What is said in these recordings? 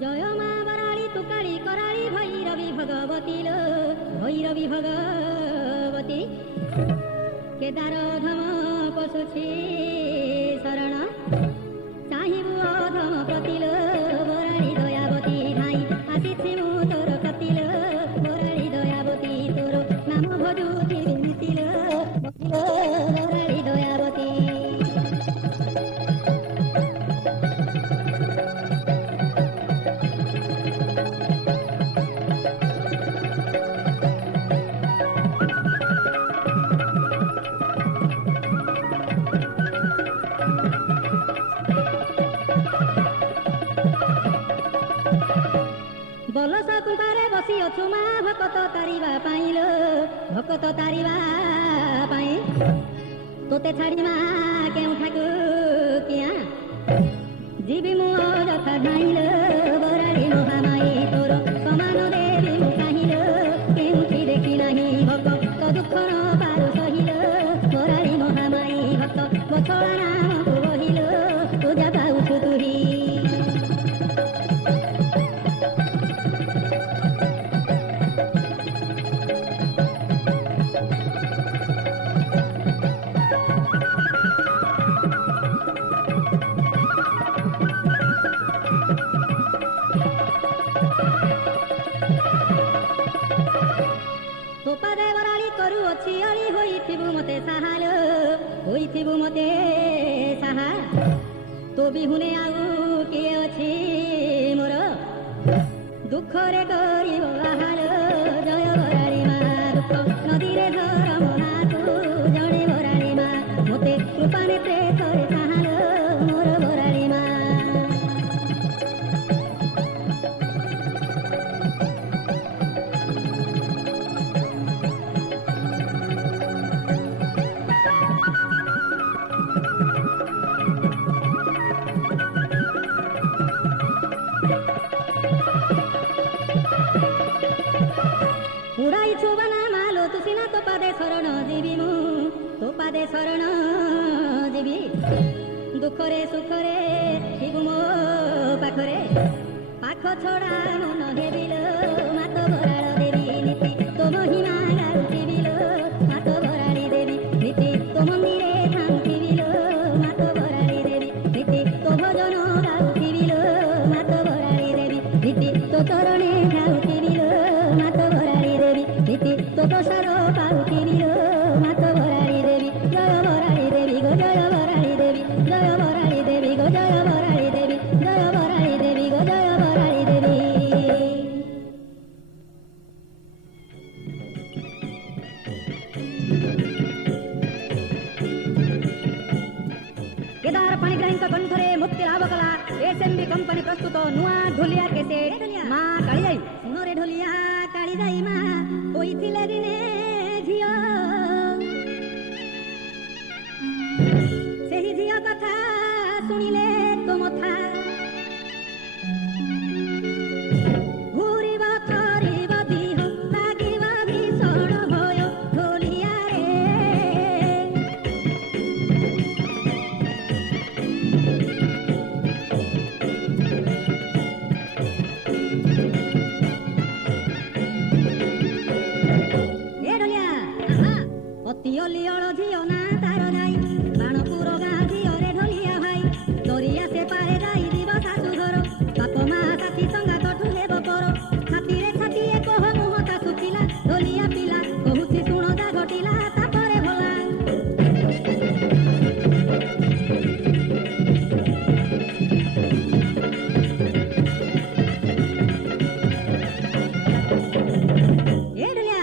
जय मा बराड़ी तुकाड़ी कराड़ी भैरवी भगवती लो भैरवी भगवती केदार धम पशुछे शरण चाहिबु अधम प्रतिल बराड़ी दयावती भाई आसिछि मु तोर कतिल बराड़ी दयावती तोर नाम भजुथि मितिल बराड़ी दयावती बलसा कुंपारे बसी अछु मा भकत तारिबा पाइल भकत तारिबा पाइ तोते छाड़ी मा केउठाकु किया जीवी मु अजथा धाइल बराड़ी महामाई तोर समान देवी मु काहिल केउठी देखि नाही भक्त दुख न पारु सहिल बराड़ी महामाई भक्त बछड़ा नाम तु बहिल पूजा पाउछु तुही मते सहाल होइथिबु मते सहा तो बिहुने आउ किए अछि मोर दुख रे गरीब आहाल जय बराड़ी मा दुख नदी रे धर मोहातु जणे बराड़ी मा मते कृपा नेत्रे तोरे सहाल मोर बराड़ी मा उड़ाई छुबना मालो तुसिना तो पादे शरण जीवी मु तो पादे शरण जीवी दुखरे सुखरे थिबु मो पाखरे पाख छड़ा मन हेबिल मात बराड़ देवी नीति तो महिमा गाउथिबिल मात बराड़ी देवी नीति तो मंदिरे थांथिबिल मात बराड़ी देवी नीति तो भजन गाउथिबिल मात बराड़ी देवी नीति तो चरणे गाउथिबिल मात बराड़ी देवी नीति तो प्रसार पाउथिबिल मात बराड़ी देवी जय बराड़ी देवी गो जय बराड़ी देवी जय बराड़ी देवी गो जय बराड़ी देवी जय बराड़ी देवी गो जय बराड़ी देवी केदार पाणिग्राहींक कंठरे मुक्ति लाभ कला एसएमबी कंपनी प्रस्तुत नुआ ढोलिया केसेट मा काली जाई सुनरे ढोलिया काली जाई मा होइथिले दिने झियो सेही झियो कथा सुनिले तो मथा घुरिबा करिबा दिह लागिबा भीषण भय ढोलिया लियोल झियो ना तार नाई बाणपुर गाँ झियो रे ढोलिया भाई दरिया से पारे जाई दिव शाशु घर बाप मा साथी संगा कठु हेब कर छाती रे छाती कह मुहता सुखिला ढोलिया पिला कहुछि सुण जा घटिला तापरे भला ए ढोलिया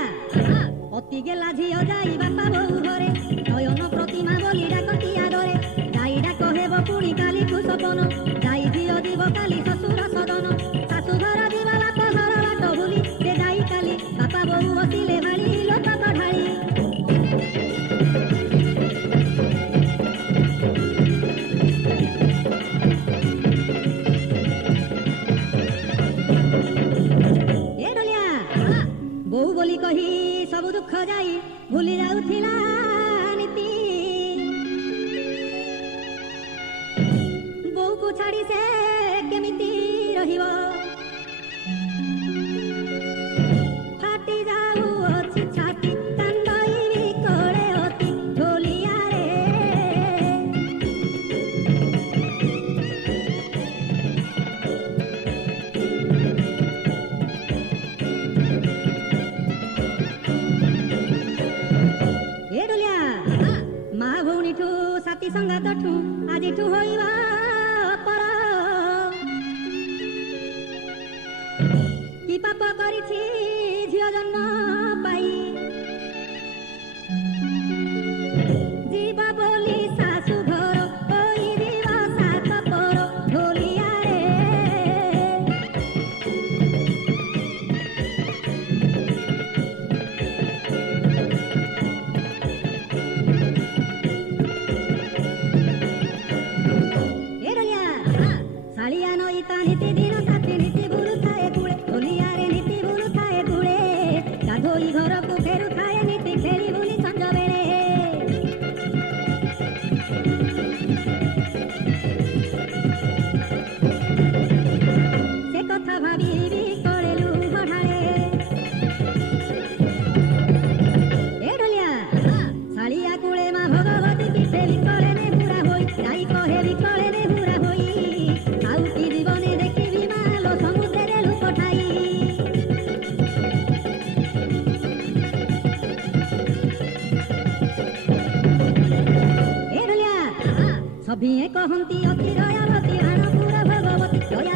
अति गेला झियो जाई बापा बहु घरे नयन प्रतिमा बोली डाकती आगरे जाई डाक हेब पुणी काली कुसपन जाई झियो दिव काली शशुर सदन शाशु घर दिव बाप घर बाट भूली से जाई काली बापा बहु बसिले भाली लोटक ढाली ए ढोलिया बहु बोली कही सब दुख जाई भूली जाउथिला नीति बोऊ को छाड़ी से केमिति रहिबो। ସଙ୍ଗାତଠୁ ଆଜିଠୁ ହୋଇବା ପର କି ପାପ କରିଛି ଝିଅ ଜନ୍ମ ପାଇ ଯିବା ବୋଲି ଶାଶୁ ଘର କହିଯିବା ସାତ ପର ଢୋଲିଆରେ ଶାଳିଆ ନଈତା ନୀତି ଦିନ ସାଥି ନୀତି ବୁଲୁଥାଏ କୁଳେ ଢୋଲିଆରେ ନୀତି ବୁଲୁଥାଏ କୁଳେ ଗାଧୋଇ ଘରକୁ ଫେରୁଥାଏ ନୀତି ଖେଳି ବୁଲି ସଞ୍ଜ ବେଳେ ସେ କଥା ଭାବିବି କଳେ ଲୁହ ଢାଳେ ଏ ଢୋଲିଆ ଶାଳିଆ କୁଳେ ମା ଭଗବତୀ ପିଠେ ବିକଳେ ନେହୁରା ହୋଇ ଯାଇ କହେ ବିକଳେ ନେହୁରା ହୋଇ ଆଉ କି ଜୀବନେ ଦେଖିବି ମାଲୋ ସମୁଦ୍ରରେ ଲୁକଠାଇ ଏ ଢୋଲିଆ ସଭିଏ କହନ୍ତି ଅତି ଦୟାବତୀ ଆଣପୁର ଭଗବତୀ ଦୟା